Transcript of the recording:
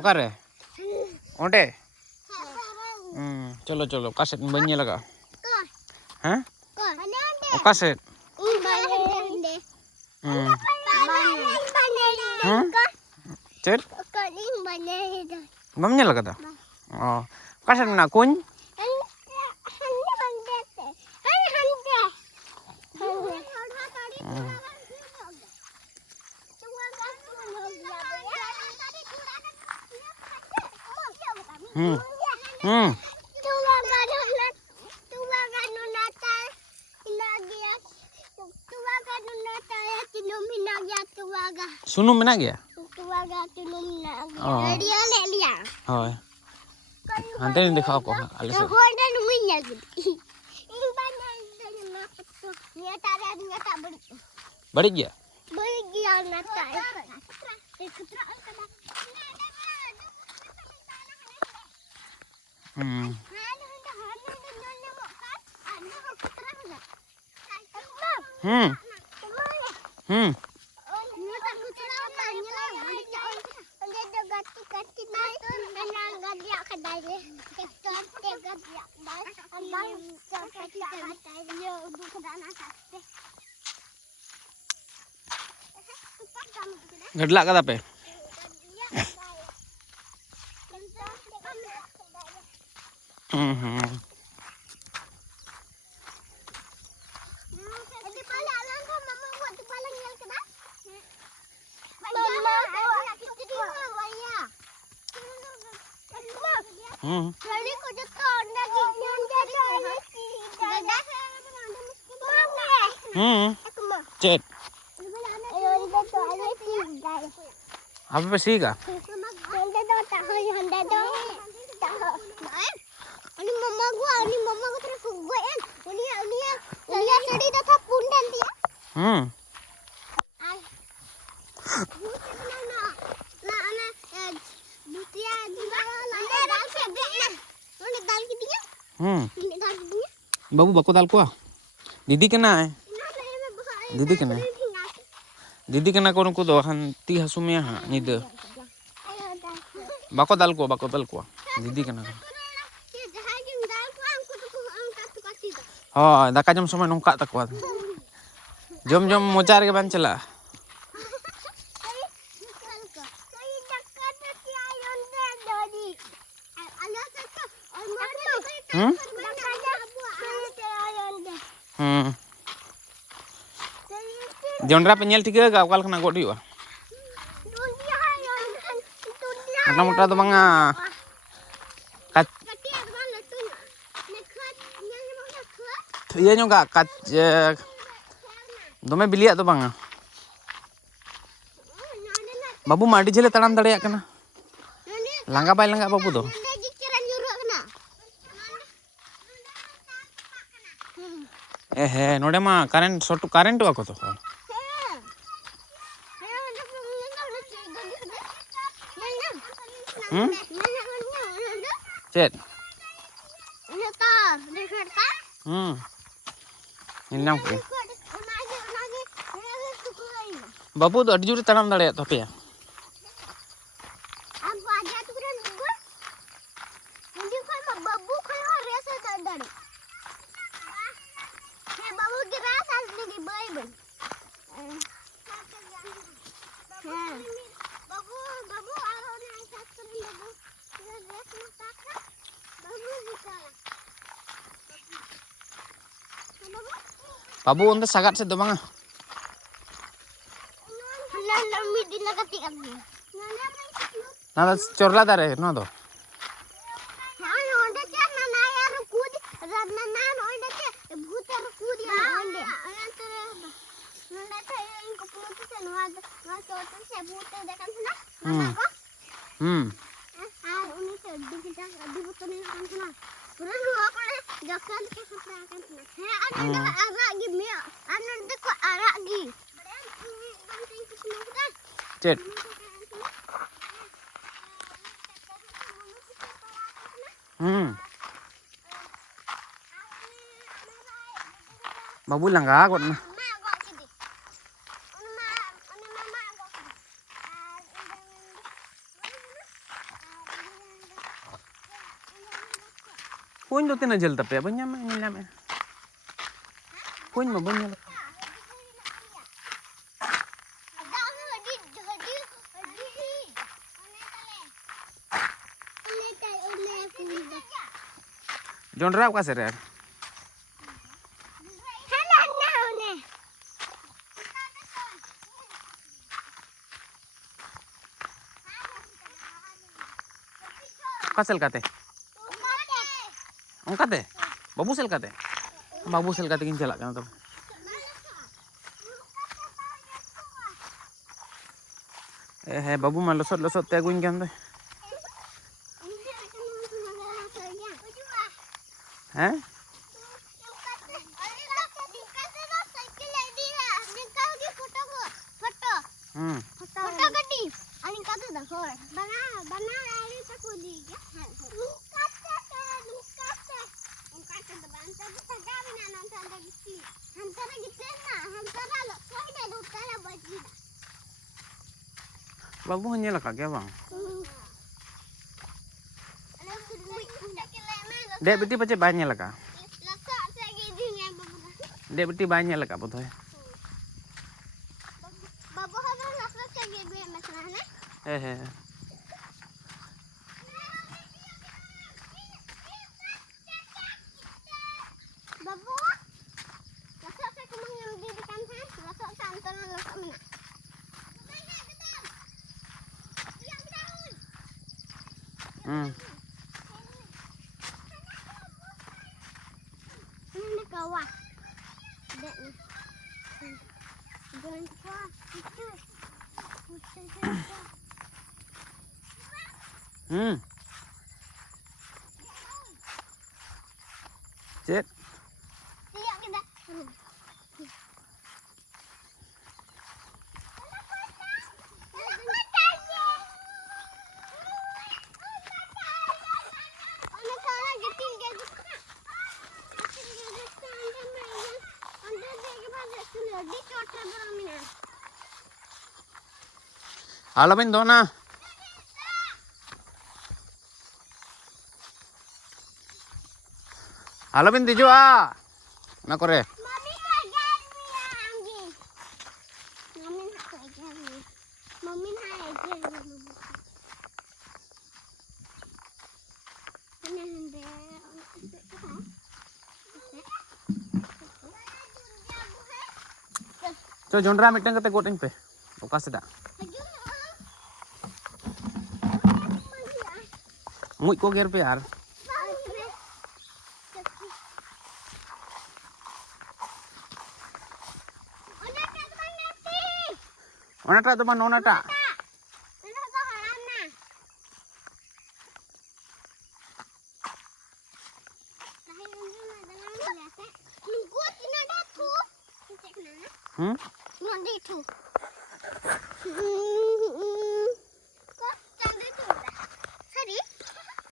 ओकारे ओंडे चलो चलो का सेट बन्नी लगा हैं ओका सेट चेट बम लगा था का सेट ना कुन सुनु मेना गया होय हांते नहीं देखा को आले से बड़ी गया गडला का पे चेट apa pasti kah? Ini mama gua terus gua ini tadi dah pundan dia. Babu bako dal ko didi kena है दीदी के ना को नुको दो हंती हसु में हाँ निद बाको दाल को दीदी के ना हाँ दाका जम समय नौका तक वाद जम मोचार के बन चला जोंडरा पे नेल ठिका गा ओकाल खना गोडी हुआ मोटा मोटा तो बंगा कच ये ᱧᱚᱜᱟ कच दोमे बिलिया तो बंगा बाबू माडी झेले तड़ाम दड़िया कना लांगा बाय लांगा बाबू दो हे नोडे मा करेंट शॉर्ट करेंट वाको तो चेट बाबू तो अड़ी जुरी तड़ाम दड़े तो पे बाबू उन्हें सगाट से दबांगा ना तो चोरला दारे ना तो चेट बाबू लंगा गोट ना Punya do tina jel tapi apa nyame nyame. Punya mah banyak. John rap ka sir. Kasel kate. Kate. Babu sel kate. Babu sel kate kin jalak kan to. Babu mah losot te aguin kan to. Hah? Photo गड्डी आणि का तू दाखव बना आणि टाकू दी लुकाचे बांधता सगळा विना नंतर गिफ्टी हंतरा गिफ्टे ना हंतरा सोडे दुसरा बजी Babu hanya lah kagak bang. Dek beti pace banyak lah kak. Dek beti banyak lah kak betul. बाबू हमारा लखनऊ से गए हुए मसला है ना बाबू लखनऊ से कम yang di depan kan lखनऊ से अंतर लखनऊ में ini kawah dek nih jangan kawah itu Cek. lihat kita Alamin do na. Alamin di jo a. Na kore. Mami hajar niya anggi. Mami hajar ni. Mami hajar ni. Ini hande. Coba jondra mitang kata goting pe. Oka seda. Ngui ko ger pe yaar. Onata to man onata. Ini to haram na. Kahit hindi na dalang lasa. Lungkot na dato. Check na. Nandito.